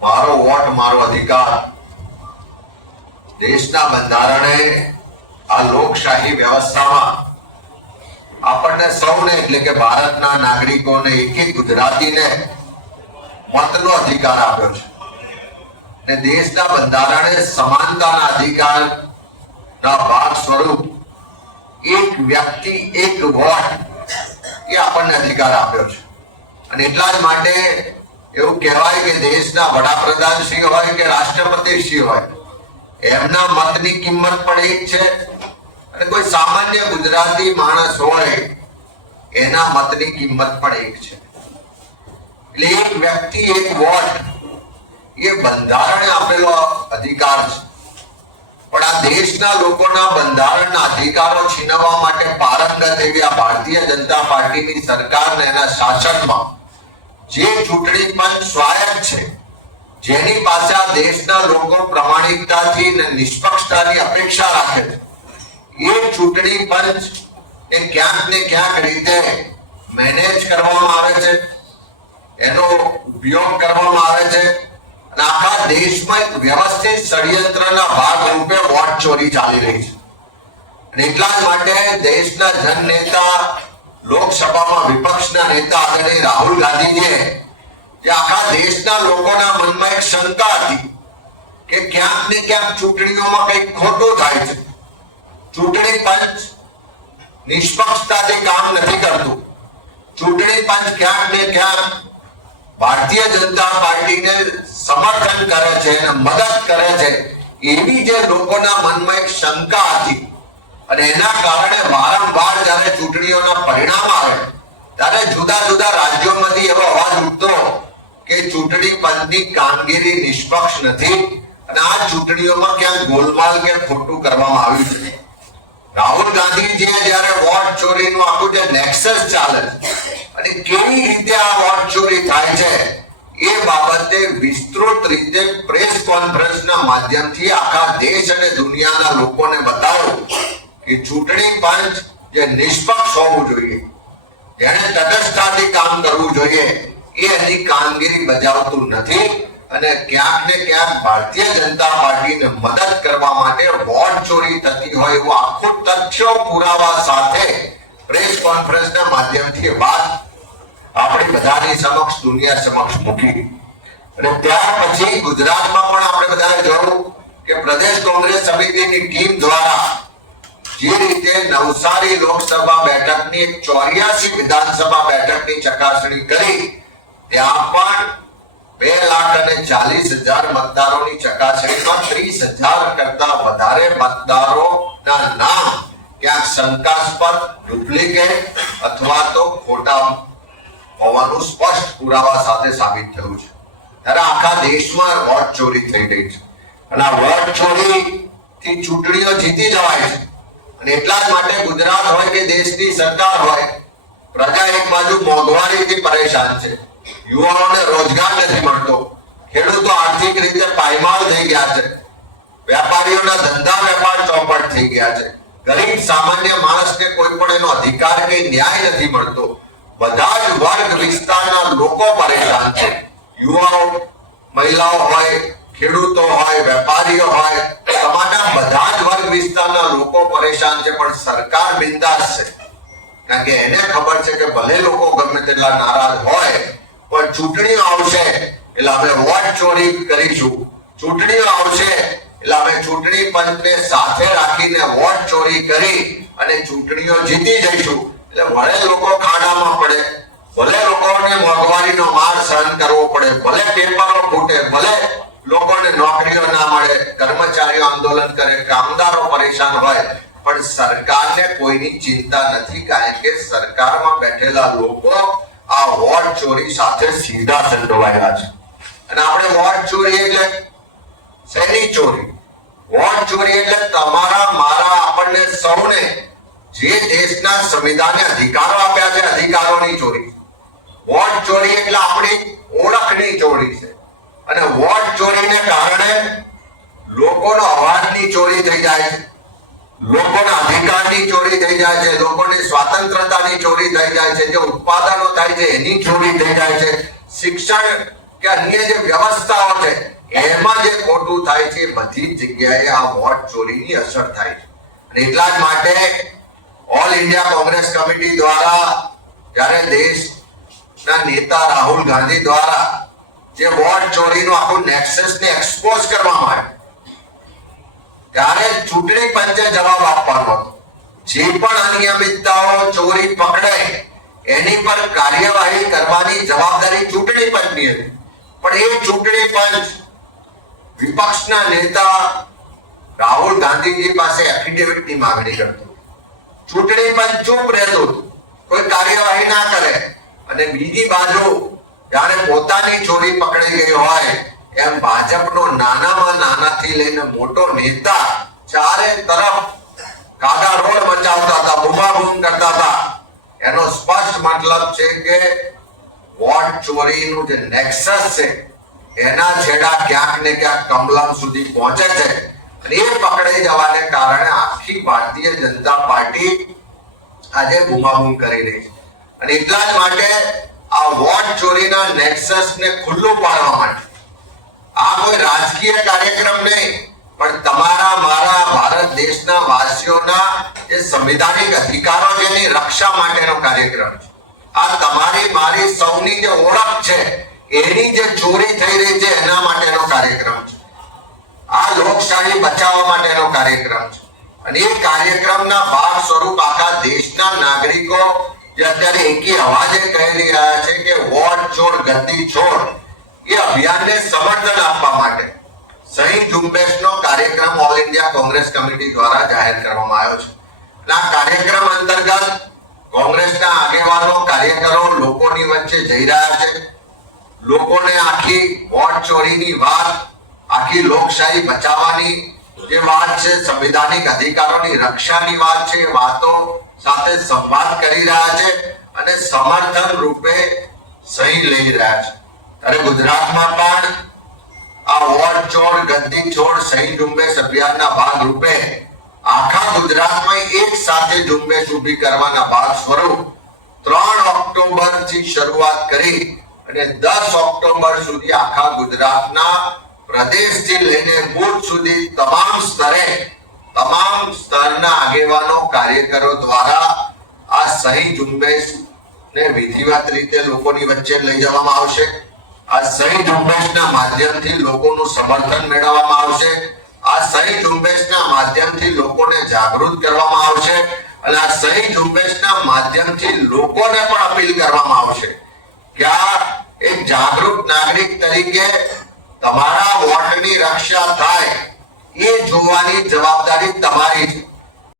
મારો વોટ મારો અધિકાર દેશના બંધારણે આ લોકશાહી વ્યવસ્થામાં આપણને સૌને એટલે કે ભારતના નાગરિકોને એક એક ગુજરાતીને મતનો અધિકાર આપ્યો છે ને દેશના બંધારણે સમાનતાના અધિકારના ભાગ સ્વરૂપ એક વ્યક્તિ એક વોટ એ આપણને અધિકાર આપ્યો છે અને એટલા જ માટે એવું કહેવાય કે દેશના વડાપ્રધાન શ્રી હોય કે રાષ્ટ્રપતિ શ્રી હોય એમના મતની કિંમત પણ એક છે અને કોઈ સામાન્ય ગુજરાતી માણસ હોય એના મતની કિંમત પણ એક છે એટલે એક વ્યક્તિ એક વોટ એ બંધારણે આપેલો અધિકાર છે પણ આ દેશના લોકોના બંધારણના અધિકારો છીનવવા માટે પારંગત એવી આ ભારતીય જનતા પાર્ટીની સરકારને એના શાસનમાં જે ચૂંટણી પંચ સ્વાયત્ત છે જેની પાસે આ દેશના લોકો પ્રમાણિકતાથી અને નિષ્પક્ષતાની અપેક્ષા રાખે છે એ ચૂંટણી પંચ એ ક્યાંક ને ક્યાંક રીતે મેનેજ કરવામાં આવે છે એનો ઉપયોગ કરવામાં આવે છે અને આખા દેશમાં એક વ્યવસ્થિત ષડયંત્રના ભાગ રૂપે વોટ ચોરી ચાલી રહી છે અને એટલા જ માટે દેશના જનનેતા લોકસભામાં વિપક્ષના નેતા આદરણીય રાહુલ ગાંધીજીએ જે આખા દેશના લોકોના મનમાં એક શંકા હતી કે ક્યાંક ને ક્યાંક ચૂંટણીઓમાં કંઈક ખોટું થાય છે ચૂંટણી પંચ નિષ્પક્ષતાથી કામ નથી કરતું ચૂંટણી પંચ ક્યાંક ને ક્યાંક ભારતીય જનતા પાર્ટીને સમર્થન કરે છે અને મદદ કરે છે એવી જે લોકોના મનમાં એક શંકા હતી અને એના કારણે વારંવાર જ્યારે ચૂંટણીઓના પરિણામ આવે ત્યારે જુદા જુદા રાજ્યોમાંથી એવો અવાજ ઉઠતો કે ચૂંટણી પંચની કામગીરી નિષ્પક્ષ નથી અને આ ચૂંટણીઓમાં ક્યાંક ગોલમાલ કે ખોટું કરવામાં આવ્યું છે રાહુલ ગાંધીજીએ જ્યારે વોટ ચોરીનું આખું જે નેક્સસ ચાલે અને કેવી રીતે આ વોટ ચોરી થાય છે એ બાબતે વિસ્તૃત રીતે પ્રેસ કોન્ફરન્સના માધ્યમથી આખા દેશ અને દુનિયાના લોકોને બતાવ્યું કે ચૂંટણી પંચ જે નિષ્પક્ષ હોવું જોઈએ જેને તટસ્થતાથી કામ કરવું જોઈએ એ એની કામગીરી બજાવતું નથી અને ક્યાંક ને ક્યાંક ભારતીય જનતા પાર્ટીને મદદ કરવા માટે વોટ ચોરી થતી હોય એવું આખું તથ્યો પુરાવા સાથે પ્રેસ કોન્ફરન્સના માધ્યમથી વાત આપણી બધાની સમક્ષ દુનિયા સમક્ષ મૂકી અને ત્યાર પછી ગુજરાતમાં પણ આપણે બધાએ જોયું કે પ્રદેશ કોંગ્રેસ સમિતિની ટીમ દ્વારા જે રીતે નવસારી લોકસભા બેઠકની 84 વિધાનસભા બેઠકની ચકાસણી કરી ત્યાં પણ 2,40,000 મતદારોની ચકાસણીમાં 30,000 કરતા વધારે મતદારોના નામ ક્યાંક શંકાસ્પદ ડુપ્લિકેટ અથવા તો ખોટા હોવાનું સ્પષ્ટ પુરાવા સાથે સાબિત થયું છે ત્યારે આખા દેશમાં વોટ ચોરી થઈ રહી છે અને આ વોટ ચોરી થી ચૂંટણીઓ જીતી જવાય છે અને એટલા જ માટે ગુજરાત હોય કે દેશની સરકાર હોય પ્રજા એક બાજુ મોંઘવારીથી પરેશાન છે યુવાનોને રોજગાર નથી મળતો ખેડૂતો આર્થિક રીતે પાયમાલ થઈ ગયા છે વેપારીઓના ધંધા વેપાર ચોપટ થઈ ગયા છે ગરીબ સામાન્ય માણસને કોઈ પણ એનો અધિકાર કે ન્યાય નથી મળતો બધા જ વર્ગ વિસ્તારના લોકો પરેશાન છે યુવાઓ મહિલાઓ હોય ખેડૂતો હોય વેપારીઓ હોય સમાજના બધા જ વર્ગ વિસ્તારના લોકો પરેશાન છે પણ સરકાર બિંદાસ છે કારણ કે એને ખબર છે કે ભલે લોકો ગમે તેટલા નારાજ હોય પણ ચૂંટણીઓ આવશે એટલે અમે વોટ ચોરી કરીશું ચૂંટણીઓ આવશે એટલે અમે ચૂંટણી પંચને સાથે રાખીને વોટ ચોરી કરી અને ચૂંટણીઓ જીતી જઈશું એટલે ભલે લોકો ખાડામાં પડે ભલે લોકોને મોંઘવારીનો માર સહન કરવો પડે ભલે પેપરો ફૂટે ભલે લોકોને નોકરીઓ ના મળે કર્મચારીઓ આંદોલન કરે કામદારો પરેશાન હોય પણ સરકારને કોઈની ચિંતા નથી કારણ કે સરકારમાં બેઠેલા લોકો આ વોટ ચોરી સાથે સીધા સંડોવાયેલા છે અને આપણે વોટ ચોરી એટલે શેની ચોરી વોટ ચોરી એટલે તમારા મારા આપણને સૌને જે દેશના સંવિધાને અધિકારો આપ્યા છે અધિકારોની ચોરી વોટ ચોરી એટલે આપણી ઓળખની ચોરી છે અને વોટ ચોરીને કારણે લોકોનો અવાજની ચોરી થઈ જાય છે લોકોના અધિકારની ચોરી થઈ જાય છે લોકોની સ્વતંત્રતાની ચોરી થઈ જાય છે જે ઉત્પાદનો થાય છે એની ચોરી થઈ જાય છે શિક્ષણ કે અન્ય જે વ્યવસ્થાઓ છે એમાં જે ખોટું થાય છે બધી જ જગ્યાએ આ વોટ ચોરીની અસર થાય છે. અને એટલા જ માટે ઓલ ઇન્ડિયા કોંગ્રેસ કમિટી દ્વારા જ્યારે દેશના નેતા રાહુલ ગાંધી દ્વારા જે વોટ ચોરીનું આખું નેક્સસને એક્સપોઝ કરવામાં આવ્યું ત્યારે ચૂંટણી પંચે જવાબ આપવાનો હતો. જે પણ અનિયમિતતાઓ ચોરી પકડાય એની પર કાર્યવાહી કરવાની જવાબદારી ચૂંટણી પંચની હતી. પણ એ ચૂંટણી પંચ વિપક્ષના નેતા રાહુલ ગાંધીજી પાસે એફિડેવિટની માંગણી કરતું. ચૂંટણી પંચ ચૂપ રહેતું, કોઈ કાર્યવાહી ના કરે. અને બીજી બાજુ જ્યારે પોતાની ચોરી પકડી ગઈ હોય એમ ભાજપનો નાનામાં નાનાથી લઈને મોટો નેતા ચારે તરફ કાગા રોડ મચાવતા હતા, બૂમાબૂમ કરતા હતા. એનો સ્પષ્ટ મતલબ છે કે વોટ ચોરીનું જે નેક્સસ છે એના છેડા ક્યાંક ને ક્યાંક કમલમ સુધી પહોંચે છે. અને એ પકડાઈ જવાને કારણે આખી ભારતીય જનતા પાર્ટી આજે બૂમાબૂમ કરી રહી છે. અને એટલા જ માટે આ વોટ ચોરીના નેક્સસને ખુલ્લું પાડવા માટે આ કોઈ રાજકીય કાર્યક્રમ નહીં, પણ તમારા મારા ભારત દેશના વાસીઓના જે સંવિધાનિક અધિકારો છે એની રક્ષા માટેનો કાર્યક્રમ છે. આ તમારી મારી સૌની જે ઓળખ છે એની જે ચોરી થઈ રહી છે એના માટેનો કાર્યક્રમ છે. આ લોકશાહી બચાવવા માટેનો કાર્યક્રમ છે. અને એ કાર્યક્રમના ભાગ સ્વરૂપ આખા દેશના નાગરિકો જે અત્યારે એકી અવાજે કહી રહ્યા છે કે વોટ ચોર ગદ્દી છોડ, એ અભિયાનને સમર્થન આપવા માટે સહી ઝુંબેશનો કાર્યક્રમ ઓલ ઇન્ડિયા કોંગ્રેસ કમિટી દ્વારા જાહેર કરવામાં આવ્યો છે. આ કાર્યક્રમ અંતર્ગત કોંગ્રેસના આગેવાનો કાર્યકરો લોકોની વચ્ચે જઈ રહ્યા છે. લોકોને આખી વોટ ચોરીની વાત, આખી લોકશાહી બચાવવાની જે વાત છે, સંવિધાનિક અધિકારોની રક્ષાની વાત છે, વાતો સાથે સંવાદ કરી રહ્યા છે અને સમર્થન રૂપે સહી લઈ રહ્યા છે. ત્યારે ગુજરાતમાં પણ આ વોટ ચોર ગદ્દી છોડ સહી ઝુંબેશ અભિયાનના ભાગ રૂપે આખા ગુજરાતમાં એક સાથે ઝુંબેશ ઊભી કરવાના ભાગ સ્વરૂપ 3 ઓક્ટોબર થી શરૂઆત કરી અને 10 ઓક્ટોબર સુધી આખા ગુજરાતના પ્રદેશથી લઈને બૂથ સુધી તમામ સ્તરના આગેવાનો કાર્યકરો દ્વારા આ સહી ઝુંબેશ ને વિધિવત રીતે લોકોની વચ્ચે લઈ જવામાં આવશે. આ સહી ઝુંબેશના માધ્યમથી લોકોનું સમર્થન મેળવવામાં આવશે. આ સહી ઝુંબેશના માધ્યમથી લોકોને જાગૃત કરવામાં આવશે. અને આ સહી ઝુંબેશના માધ્યમથી લોકોને પણ અપીલ કરવામાં આવશે કે આ એક જાગૃત નાગરિક તરીકે તમારા વોટની રક્ષા થાય એ જોવાની જવાબદારી તમારી છે.